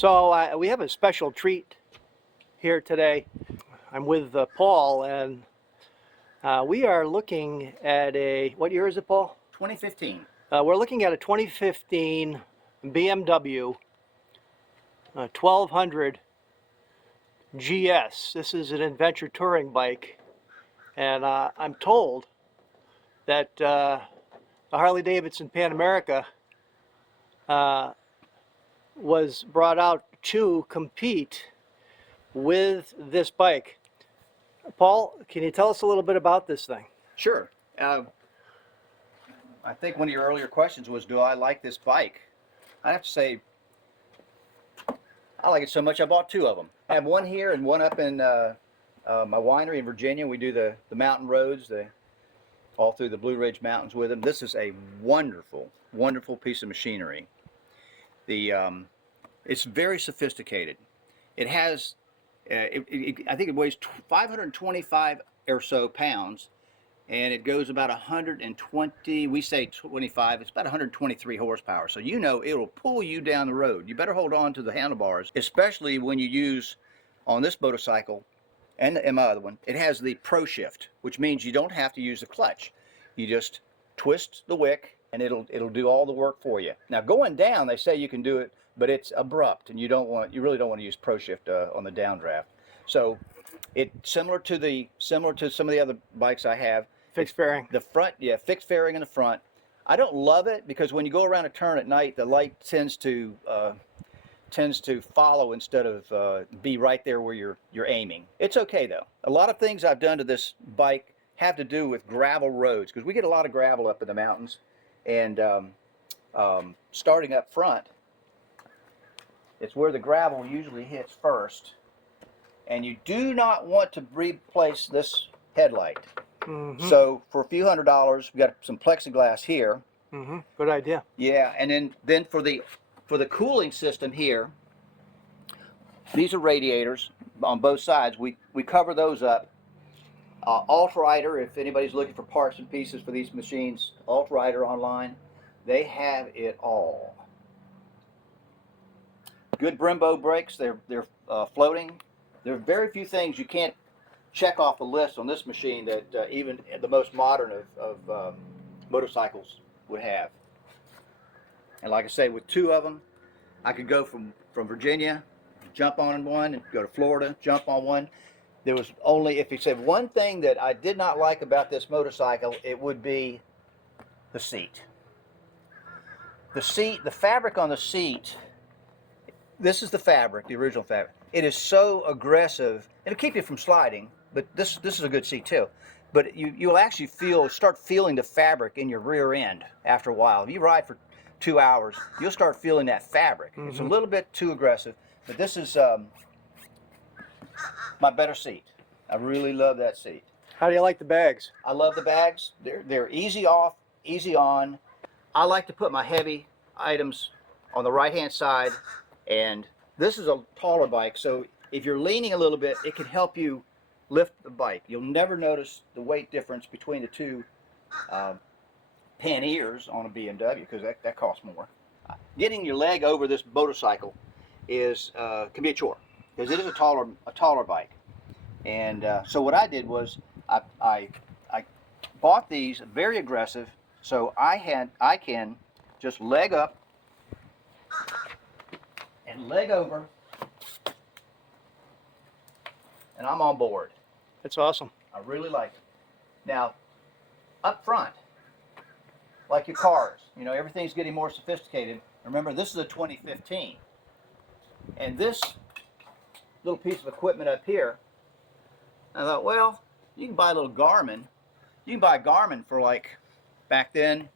So we have a special treat here today. I'm with Paul, and we are looking at what year is it, Paul? 2015. We're looking at a 2015 BMW 1200 GS. This is an adventure touring bike, and I'm told that the Harley-Davidson Pan America was brought out to compete with this bike. Paul, can you tell us a little bit about this thing? Sure. I think one of your earlier questions was, do I like this bike? I have to say, I like it so much I bought two of them. I have one here and one up in my winery in Virginia. We do the mountain roads, all through the Blue Ridge Mountains with them. This is a wonderful, wonderful piece of machinery. It's very sophisticated. It has, I think it weighs 525 or so pounds, and it goes about 120, we say 25, it's about 123 horsepower. So you know it'll pull you down the road. You better hold on to the handlebars, especially when you use, on this motorcycle and my other one, it has the Pro Shift, which means you don't have to use the clutch. You just twist the wick and it'll do all the work for you. Now going down, they say you can do it, but it's abrupt, and you really don't want to use Pro Shift on the downdraft. So it's similar to some of the other bikes I have. Fixed fairing. The front, yeah, fixed fairing in the front. I don't love it because when you go around a turn at night, the light tends to follow instead of be right there where you're aiming. It's okay though. A lot of things I've done to this bike have to do with gravel roads, because we get a lot of gravel up in the mountains, and starting up front, it's where the gravel usually hits first, and you do not want to replace this headlight. Mm-hmm. So for a few $100s, we got some plexiglass here. Mm-hmm. Good idea. Yeah, and then for the cooling system here, these are radiators on both sides. We cover those up. Ultralighter, if anybody's looking for parts and pieces for these machines, Ultralighter online, they have it all. Good Brembo brakes. They're floating. There are very few things you can't check off the list on this machine that even the most modern of motorcycles would have. And like I say, with two of them, I could go from Virginia, jump on one, and go to Florida, jump on one. There was only, if you said one thing that I did not like about this motorcycle, it would be the seat. The seat, the fabric on the seat, this is the fabric, the original fabric. It is so aggressive. It'll keep you from sliding, but this is a good seat too. But you'll actually start feeling the fabric in your rear end after a while. If you ride for 2 hours, you'll start feeling that fabric. Mm-hmm. It's a little bit too aggressive, but this is my better seat. I really love that seat. How do you like the bags? I love the bags. They're easy off, easy on. I like to put my heavy items on the right-hand side, and this is a taller bike, so if you're leaning a little bit, it can help you lift the bike. You'll never notice the weight difference between the two panniers on a BMW, because that costs more. Getting your leg over this motorcycle can be a chore, because it is a taller bike. And so what I did was I bought these very aggressive, so I can just leg up and leg over, and I'm on board. That's awesome. I really like it. Now, up front, like your cars, you know, everything's getting more sophisticated. Remember, this is a 2015, and this little piece of equipment up here, I thought, well, you can buy a little Garmin. You can buy a Garmin for, like, back then,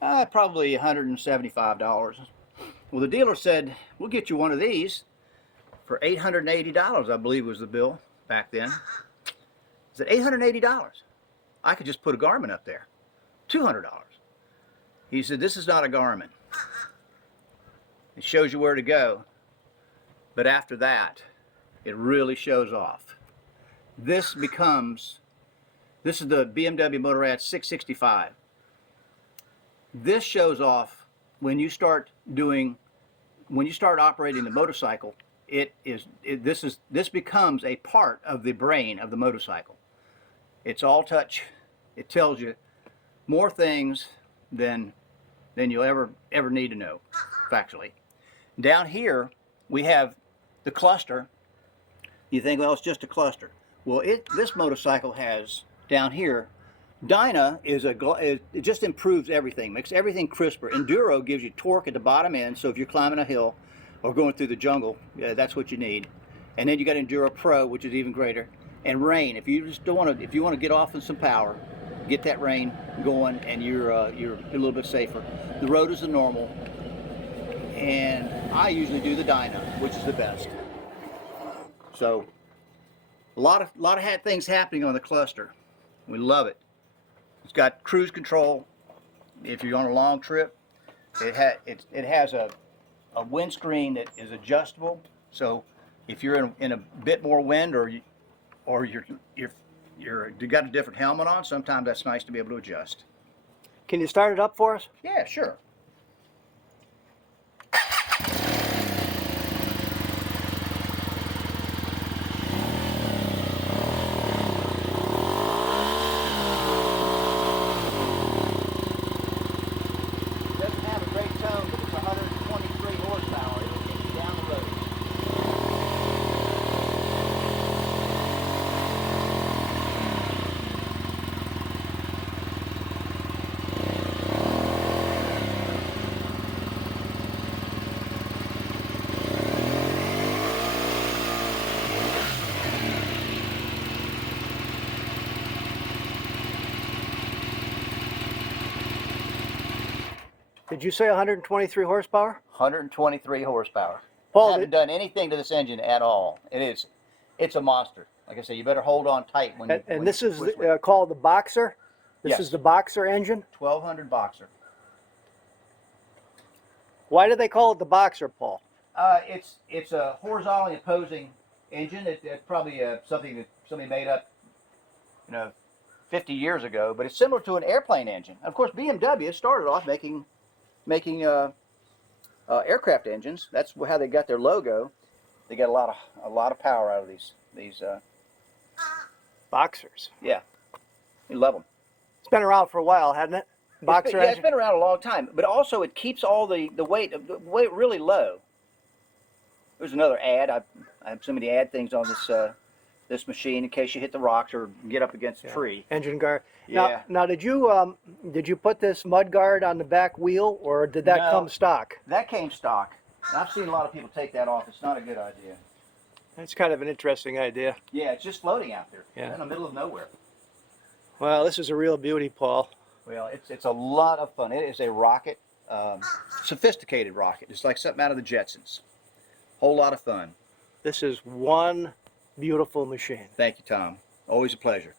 probably $175. Well, the dealer said, we'll get you one of these for $880, I believe was the bill back then. I said, $880? I could just put a Garmin up there. $200. He said, this is not a Garmin. It shows you where to go, but after that, it really shows off. This is the BMW Motorrad 665. This shows off when you start doing when you start operating the motorcycle, this becomes a part of the brain of the motorcycle. It's all touch. It tells you more things than you'll ever need to know, factually. Down here we have the cluster. You think, well, it's just a cluster. Well, this motorcycle has down here. Dyna it just improves everything, makes everything crisper. Enduro gives you torque at the bottom end, so if you're climbing a hill or going through the jungle, that's what you need. And then you got Enduro Pro, which is even greater. And rain, if you just don't want to, if you want to get off in some power, get that rain going, and you're a little bit safer. The road is the normal, and I usually do the Dyna, which is the best. So a lot of things happening on the cluster. We love it. It's got cruise control if you're on a long trip. It has a windscreen that is adjustable. So if you're in a bit more wind, or you got a different helmet on, sometimes that's nice to be able to adjust. Can you start it up for us? Yeah, sure. Did you say 123 horsepower? 123 horsepower. Paul, Haven't done anything to this engine at all. It's a monster. Like I say, you better hold on tight when you. And this is called the Boxer. This Yes. is the Boxer engine. 1200 Boxer. Why do they call it the Boxer, Paul? It's a horizontally opposing engine. It's probably something that somebody made up, 50 years ago. But it's similar to an airplane engine. Of course, BMW started off making aircraft engines. That's how they got their logo. They got a lot of power out of these Boxers. Yeah, we love them. It's been around for a while, hasn't it? Boxer It's engine. been around a long time, but also it keeps all the weight really low. There's another ad. I have so many ad things on this machine in case you hit the rocks or get up against a tree. Engine guard. Yeah. Now, did you put this mud guard on the back wheel, or did that No. come stock? That came stock. I've seen a lot of people take that off. It's not a good idea. That's kind of an interesting idea. Yeah, it's just floating out there. Yeah. In the middle of nowhere. Well, this is a real beauty, Paul. Well, it's a lot of fun. It is a rocket, sophisticated rocket. It's like something out of the Jetsons. Whole lot of fun. This is one beautiful machine. Thank you, Tom. Always a pleasure.